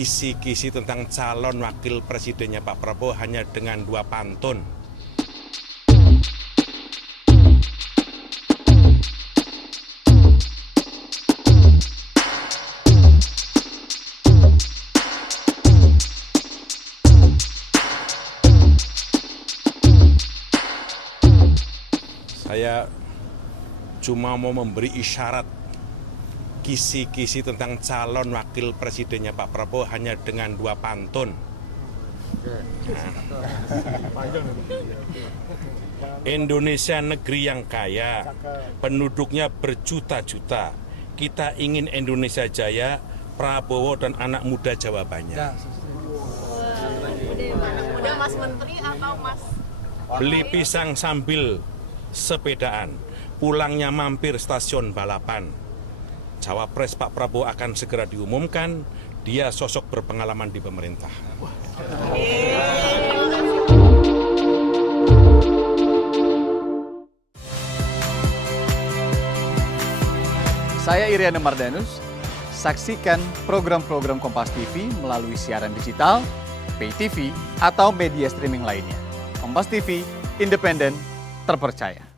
Kisi-kisi tentang calon wakil presidennya Pak Prabowo hanya dengan 2 pantun. Saya cuma mau memberi isyarat kisi-kisi tentang calon wakil presidennya Pak Prabowo hanya dengan 2 pantun. Indonesia negeri yang kaya, penduduknya berjuta-juta. Kita ingin Indonesia jaya, Prabowo dan anak muda jawabannya. Udah Mas Menteri atau Mas? Beli pisang sambil sepedaan, pulangnya mampir stasiun balapan. Cawapres Pak Prabowo akan segera diumumkan, dia sosok berpengalaman di pemerintah. Saya Iriana Mardanus, saksikan program-program Kompas TV melalui siaran digital, pay TV, atau media streaming lainnya. Kompas TV, independen, terpercaya.